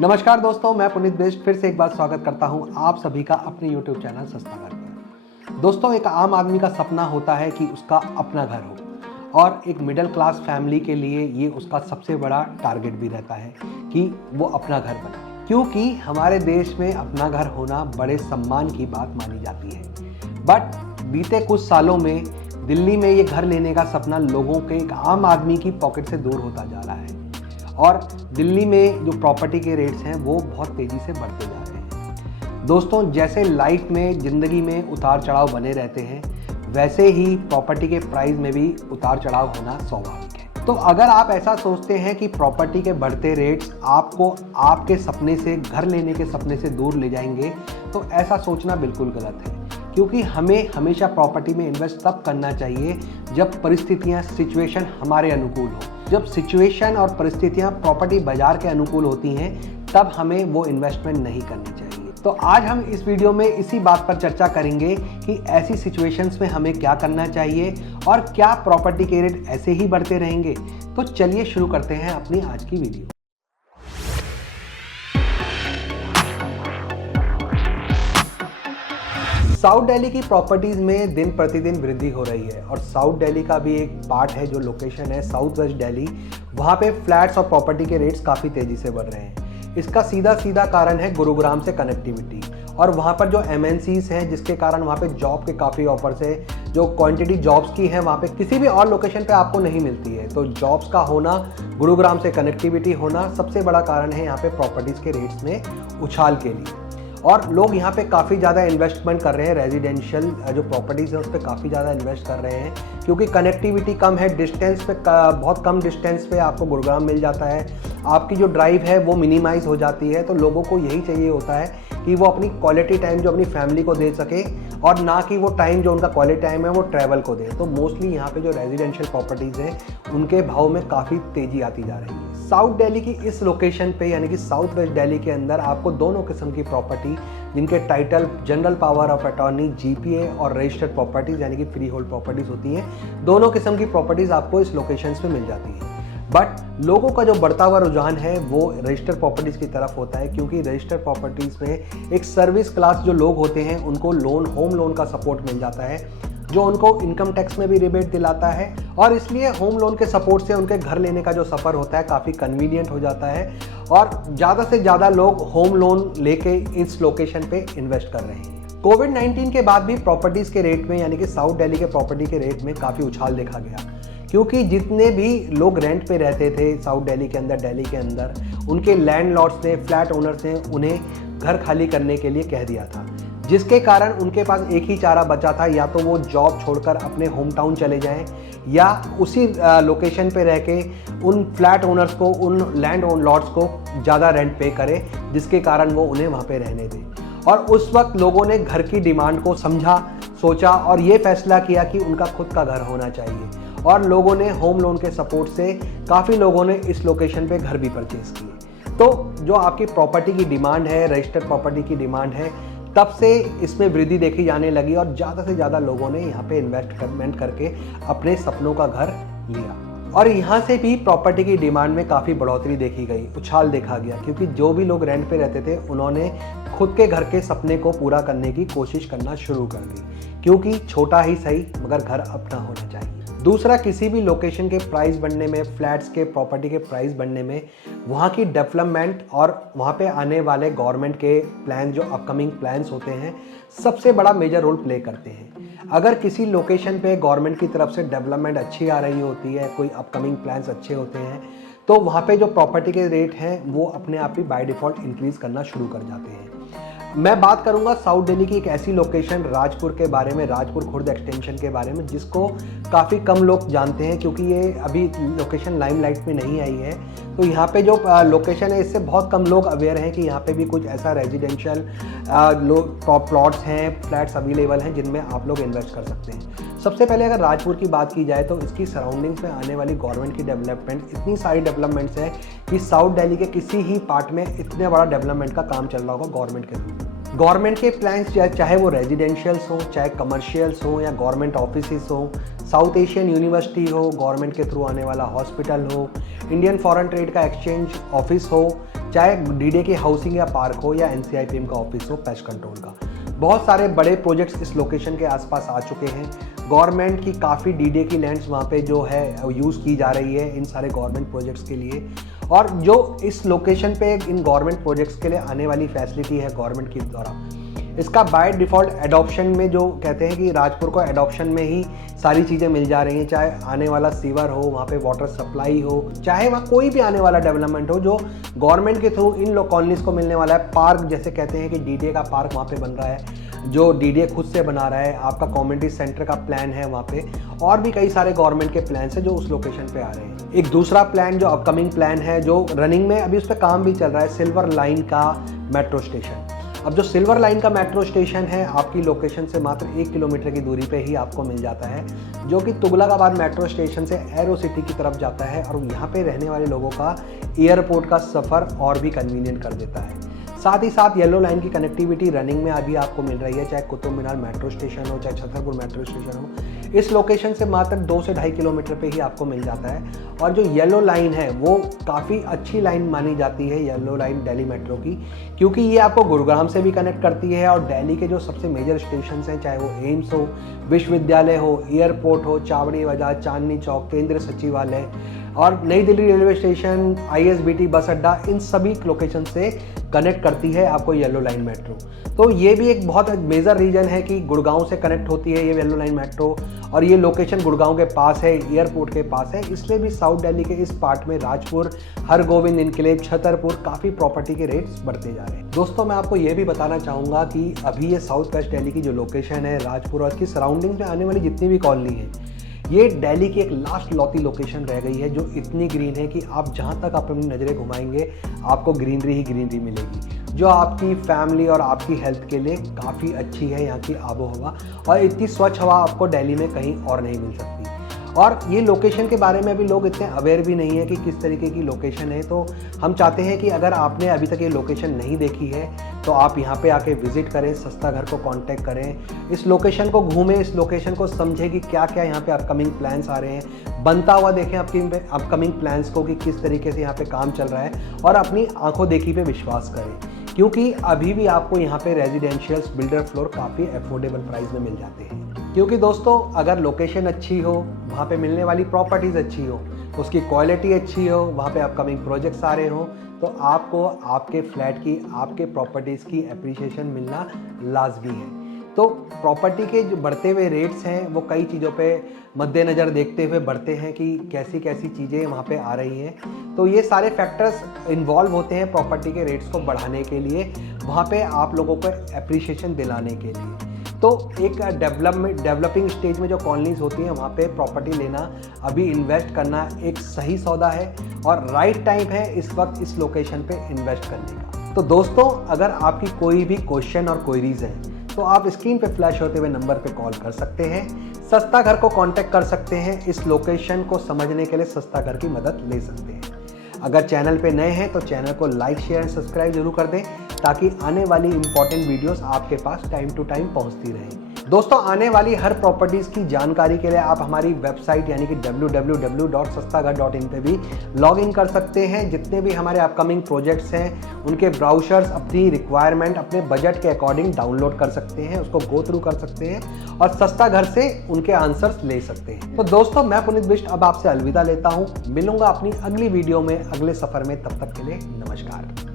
नमस्कार दोस्तों, मैं पुनीत बेस्ट फिर से एक बार स्वागत करता हूं आप सभी का अपने YouTube चैनल सस्ता घर पर। दोस्तों, एक आम आदमी का सपना होता है कि उसका अपना घर हो और एक मिडिल क्लास फैमिली के लिए ये उसका सबसे बड़ा टारगेट भी रहता है कि वो अपना घर बनाए, क्योंकि हमारे देश में अपना घर होना बड़े सम्मान की बात मानी जाती है। बट बीते कुछ सालों में दिल्ली में ये घर लेने का सपना लोगों के एक आम आदमी की पॉकेट से दूर होता जा रहा है और दिल्ली में जो प्रॉपर्टी के रेट्स हैं वो बहुत तेज़ी से बढ़ते जा रहे हैं। दोस्तों, जैसे लाइफ में ज़िंदगी में उतार चढ़ाव बने रहते हैं, वैसे ही प्रॉपर्टी के प्राइस में भी उतार चढ़ाव होना स्वाभाविक है। तो अगर आप ऐसा सोचते हैं कि प्रॉपर्टी के बढ़ते रेट्स आपको आपके सपने से, घर लेने के सपने से दूर ले जाएंगे, तो ऐसा सोचना बिल्कुल गलत है, क्योंकि हमें हमेशा प्रॉपर्टी में इन्वेस्ट तब करना चाहिए जब परिस्थितियाँ, सिचुएशन हमारे अनुकूल हो। जब सिचुएशन और परिस्थितियाँ प्रॉपर्टी बाजार के अनुकूल होती हैं, तब हमें वो इन्वेस्टमेंट नहीं करनी चाहिए। तो आज हम इस वीडियो में इसी बात पर चर्चा करेंगे कि ऐसी सिचुएशंस में हमें क्या करना चाहिए और क्या प्रॉपर्टी के रेट ऐसे ही बढ़ते रहेंगे। तो चलिए शुरू करते हैं अपनी आज की वीडियो। साउथ दिल्ली की प्रॉपर्टीज़ में दिन प्रतिदिन वृद्धि हो रही है और साउथ दिल्ली का भी एक पार्ट है जो लोकेशन है साउथ वेस्ट दिल्ली, वहाँ पे फ्लैट्स और प्रॉपर्टी के रेट्स काफ़ी तेज़ी से बढ़ रहे हैं। इसका सीधा कारण है गुरुग्राम से कनेक्टिविटी और वहाँ पर जो MNCs हैं, जिसके कारण वहाँ पे जॉब के काफ़ी ऑफर्स है। जो क्वांटिटी जॉब्स की है वहाँ पे किसी भी और लोकेशन पे आपको नहीं मिलती है। तो जॉब्स का होना, गुरुग्राम से कनेक्टिविटी होना सबसे बड़ा कारण है यहाँ पे प्रॉपर्टीज़ के रेट्स में उछाल के लिए। और लोग यहाँ पे काफ़ी ज़्यादा इन्वेस्टमेंट कर रहे हैं, रेजिडेंशियल जो प्रॉपर्टीज़ है उस पर काफ़ी ज़्यादा इन्वेस्ट कर रहे हैं, क्योंकि कनेक्टिविटी कम है, डिस्टेंस पे बहुत कम डिस्टेंस पे आपको गुरुग्राम मिल जाता है, आपकी जो ड्राइव है वो मिनिमाइज़ हो जाती है। तो लोगों को यही चाहिए होता है कि वो अपनी क्वालिटी टाइम जो अपनी फैमिली को दे सके और ना कि वो टाइम जो उनका क्वालिटी टाइम है वो ट्रैवल को दे। तो मोस्टली यहाँ पे जो रेजिडेंशियल प्रॉपर्टीज़ हैं उनके भाव में काफ़ी तेज़ी आती जा रही है। साउथ दिल्ली की इस लोकेशन पे यानी कि साउथ वेस्ट दिल्ली के अंदर आपको दोनों किस्म की प्रॉपर्टी, जिनके title general power of attorney GPA और रजिस्टर्ड प्रॉपर्टीज़ यानी कि फ्री होल्ड प्रॉपर्टीज़ होती हैं, दोनों किस्म की प्रॉपर्टीज़ आपको इस लोकेशंस पे मिल जाती हैं। बट लोगों का जो बढ़ता हुआ रुझान है वो रजिस्टर्ड प्रॉपर्टीज़ की तरफ होता है, क्योंकि रजिस्टर्ड प्रॉपर्टीज़ में एक सर्विस क्लास जो लोग होते हैं उनको लोन, होम लोन का सपोर्ट मिल जाता है, जो उनको इनकम टैक्स में भी रिबेट दिलाता है और इसलिए होम लोन के सपोर्ट से उनके घर लेने का जो सफ़र होता है काफ़ी कन्वीनियंट हो जाता है और ज़्यादा से ज़्यादा लोग होम लोन लेके इस लोकेशन पे इन्वेस्ट कर रहे हैं। कोविड-19 के बाद भी प्रॉपर्टीज़ के रेट में यानी कि साउथ दिल्ली के प्रॉपर्टी के रेट में काफ़ी उछाल देखा गया, क्योंकि जितने भी लोग रेंट पे रहते थे साउथ दिल्ली के अंदर उनके लैंडलॉर्ड्स ने, फ्लैट ओनर्स ने उन्हें घर खाली करने के लिए कह दिया था, जिसके कारण उनके पास एक ही चारा बचा था, या तो वो जॉब छोड़कर अपने होम टाउन चले जाएं या उसी लोकेशन पे रह के उन फ्लैट ओनर्स को, उन लैंड लॉर्ड्स को ज़्यादा रेंट पे करें, जिसके कारण वो उन्हें वहाँ पे रहने दें। और उस वक्त लोगों ने घर की डिमांड को समझा, सोचा और ये फैसला किया कि उनका खुद का घर होना चाहिए और लोगों ने होम लोन के सपोर्ट से काफ़ी लोगों ने इस लोकेशन पे घर भी परचेज़ किए। तो जो आपकी प्रॉपर्टी की डिमांड है, रजिस्टर्ड प्रॉपर्टी की डिमांड है, तब से इसमें वृद्धि देखी जाने लगी और ज़्यादा से ज़्यादा लोगों ने यहाँ पे इन्वेस्टमेंट करके अपने सपनों का घर लिया और यहाँ से भी प्रॉपर्टी की डिमांड में काफ़ी बढ़ोतरी देखी गई, उछाल देखा गया, क्योंकि जो भी लोग रेंट पे रहते थे उन्होंने खुद के घर के सपने को पूरा करने की कोशिश करना शुरू कर दी, क्योंकि छोटा ही सही मगर घर अपना होना चाहिए। दूसरा, किसी भी लोकेशन के प्राइस बढ़ने में, फ्लैट्स के, प्रॉपर्टी के प्राइस बढ़ने में वहाँ की डेवलपमेंट और वहाँ पे आने वाले गवर्नमेंट के प्लान, जो अपकमिंग प्लान्स होते हैं, सबसे बड़ा मेजर रोल प्ले करते हैं। अगर किसी लोकेशन पे गवर्नमेंट की तरफ से डेवलपमेंट अच्छी आ रही होती है, कोई अपकमिंग प्लान्स अच्छे होते हैं, तो वहाँ पे जो प्रॉपर्टी के रेट हैं वो अपने आप ही बाय डिफ़ॉल्ट इंक्रीज़ करना शुरू कर जाते हैं। मैं बात करूंगा साउथ दिल्ली की एक ऐसी लोकेशन राजपुर के बारे में, राजपुर खुर्द एक्सटेंशन के बारे में, जिसको काफ़ी कम लोग जानते हैं, क्योंकि ये अभी लोकेशन लाइमलाइट में नहीं आई है। तो यहाँ पे जो लोकेशन है इससे बहुत कम लोग अवेयर हैं कि यहाँ पे भी कुछ ऐसा रेजिडेंशियल प्लॉट्स हैं, फ्लैट्स अवेलेबल हैं जिनमें आप लोग इन्वेस्ट कर सकते हैं। सबसे पहले अगर राजपुर की बात की जाए तो इसकी सराउंडिंग्स में आने वाली गवर्नमेंट की डेवलपमेंट, इतनी सारी डेवलपमेंट्स हैं कि साउथ दिल्ली के किसी ही पार्ट में इतने बड़ा डेवलपमेंट का काम चल रहा होगा गवर्नमेंट के थ्रू। गवर्नमेंट के प्लान्स चाहे वो रेजिडेंशियल्स हो, चाहे कमर्शियल्स हो या गवर्नमेंट ऑफिसेस हो, साउथ एशियन यूनिवर्सिटी हो, गवर्नमेंट के थ्रू आने वाला हॉस्पिटल हो, इंडियन फॉरेन ट्रेड का एक्सचेंज ऑफिस हो, चाहे डीडीए की हाउसिंग या पार्क हो या एनसीआईपीएम का ऑफिस हो पेस्ट कंट्रोल का। बहुत सारे बड़े प्रोजेक्ट्स इस लोकेशन के आसपास आ चुके हैं। गवर्नमेंट की काफ़ी डीडीए की लैंड्स वहाँ पे जो है यूज़ की जा रही है इन सारे गवर्नमेंट प्रोजेक्ट्स के लिए। और जो इस लोकेशन पे इन गवर्नमेंट प्रोजेक्ट्स के लिए आने वाली फैसिलिटी है गवर्नमेंट के द्वारा, इसका बाय डिफ़ॉल्ट एडॉप्शन में जो कहते हैं कि राजपुर को एडॉप्शन में ही सारी चीज़ें मिल जा रही हैं, चाहे आने वाला सीवर हो, वहाँ पे वाटर सप्लाई हो, चाहे वहाँ कोई भी आने वाला डेवलपमेंट हो जो गवर्नमेंट के थ्रू इन कॉलोनीज़ को मिलने वाला है। पार्क जैसे कहते हैं कि डीडीए का पार्क वहाँ पे बन रहा है जो डीडीए खुद से बना रहा है, आपका कम्युनिटी सेंटर का प्लान है वहाँ पे, और भी कई सारे गवर्नमेंट के प्लान है जो उस लोकेशन पे आ रहे हैं। एक दूसरा प्लान जो अपकमिंग प्लान है जो रनिंग में अभी उस पर काम भी चल रहा है, सिल्वर लाइन का मेट्रो स्टेशन। अब जो सिल्वर लाइन का मेट्रो स्टेशन है आपकी लोकेशन से मात्र 1 किलोमीटर की दूरी पे ही आपको मिल जाता है, जो कि तुगलकाबाद मेट्रो स्टेशन से एरो सिटी की तरफ जाता है और यहाँ पे रहने वाले लोगों का एयरपोर्ट का सफ़र और भी कन्वीनियंट कर देता है। साथ ही साथ येलो लाइन की कनेक्टिविटी रनिंग में अभी आपको मिल रही है, चाहे कुतुब मीनार मेट्रो स्टेशन हो, चाहे छतरपुर मेट्रो स्टेशन हो। इस लोकेशन से मात्र 2 से 2.5 किलोमीटर पे ही आपको मिल जाता है। और जो येलो लाइन है वो काफ़ी अच्छी लाइन मानी जाती है, येलो लाइन दिल्ली मेट्रो की, क्योंकि ये आपको गुरुग्राम से भी कनेक्ट करती है और दिल्ली के जो सबसे मेजर स्टेशन हैं, चाहे वो एम्स हो, विश्वविद्यालय हो, एयरपोर्ट हो, चावड़ी बाजार, चांदनी चौक, केंद्रीय सचिवालय और नई दिल्ली रेलवे स्टेशन, आईएसबीटी बस अड्डा, इन सभी लोकेशन से कनेक्ट करती है आपको येलो लाइन मेट्रो। तो ये भी एक बहुत मेजर रीजन है कि गुड़गांव से कनेक्ट होती है ये येलो लाइन मेट्रो, और ये लोकेशन गुड़गांव के पास है, एयरपोर्ट के पास है, इसलिए भी साउथ दिल्ली के इस पार्ट में राजपुर, हरगोविंद इनक्लेव, छतरपुर काफ़ी प्रॉपर्टी के रेट्स बढ़ते जा रहे हैं। दोस्तों मैं आपको ये भी बताना चाहूँगा कि अभी ये साउथ वेस्ट दिल्ली की जो लोकेशन है राजपुर और इसकी सराउंडिंग में आने वाली जितनी भी कॉलोनी है, ये दिल्ली की एक लास्ट लौती लोकेशन रह गई है जो इतनी ग्रीन है कि आप जहाँ तक अपनी नज़रें घुमाएंगे आपको ग्रीनरी ही ग्रीनरी मिलेगी, जो आपकी फैमिली और आपकी हेल्थ के लिए काफ़ी अच्छी है। यहाँ की आबो हवा और इतनी स्वच्छ हवा आपको दिल्ली में कहीं और नहीं मिल सकती। और ये लोकेशन के बारे में अभी लोग इतने अवेयर भी नहीं है कि किस तरीके की लोकेशन है, तो हम चाहते हैं कि अगर आपने अभी तक ये लोकेशन नहीं देखी है तो आप यहाँ पे आके विजिट करें, सस्ता घर को कांटेक्ट करें, इस लोकेशन को घूमें, इस लोकेशन को समझें कि क्या क्या यहाँ पे अपकमिंग प्लान्स आ रहे हैं, बनता हुआ देखें आपकी अपकमिंग प्लान्स को कि किस तरीके से यहाँ पे काम चल रहा है, और अपनी आंखों देखी पे विश्वास करें, क्योंकि अभी भी आपको यहाँ पे रेजिडेंशियल्स बिल्डर फ्लोर काफ़ी अफोर्डेबल प्राइस में मिल जाते हैं। क्योंकि दोस्तों अगर लोकेशन अच्छी हो, वहाँ पे मिलने वाली प्रॉपर्टीज़ अच्छी हो, उसकी क्वालिटी अच्छी हो, वहाँ पे अपकमिंग प्रोजेक्ट्स आ रहे हो, तो आपको आपके फ्लैट की, आपके प्रॉपर्टीज़ की एप्रिसिएशन मिलना लाजमी है। तो प्रॉपर्टी के जो बढ़ते हुए रेट्स हैं वो कई चीज़ों पे मद्देनज़र देखते हुए बढ़ते हैं कि कैसी कैसी चीज़ें वहाँ पे आ रही हैं, तो ये सारे फैक्टर्स इन्वॉल्व होते हैं प्रॉपर्टी के रेट्स को बढ़ाने के लिए, वहाँ पे आप लोगों को एप्रिसिएशन दिलाने के लिए। तो एक डेवलपिंग स्टेज में जो कॉलोनीज होती हैं वहाँ पे प्रॉपर्टी लेना, अभी इन्वेस्ट करना एक सही सौदा है और राइट टाइम है इस वक्त इस लोकेशन पे इन्वेस्ट करने का। तो दोस्तों अगर आपकी कोई भी क्वेश्चन और क्वेरीज है तो आप स्क्रीन पे फ्लैश होते हुए नंबर पे कॉल कर सकते हैं, सस्ता घर को कांटेक्ट कर सकते हैं, इस लोकेशन को समझने के लिए सस्ता घर की मदद ले सकते हैं। अगर चैनल पे नए हैं तो चैनल को लाइक, शेयर, सब्सक्राइब जरूर कर दें ताकि आने वाली इंपॉर्टेंट वीडियोस आपके पास टाइम टू टाइम पहुंचती रहें। दोस्तों आने वाली हर प्रॉपर्टीज़ की जानकारी के लिए आप हमारी वेबसाइट यानी कि www.sastaghar.in पे भी लॉग इन कर सकते हैं। जितने भी हमारे अपकमिंग प्रोजेक्ट्स हैं उनके ब्राउचर्स अपनी रिक्वायरमेंट, अपने बजट के अकॉर्डिंग डाउनलोड कर सकते हैं, उसको गो थ्रू कर सकते हैं और सस्ता घर से उनके आंसर्स ले सकते हैं। तो दोस्तों मैं पुनीत बिष्ट अब आपसे अलविदा लेता हूँ, मिलूंगा अपनी अगली वीडियो में अगले सफ़र में, तब तक के लिए नमस्कार।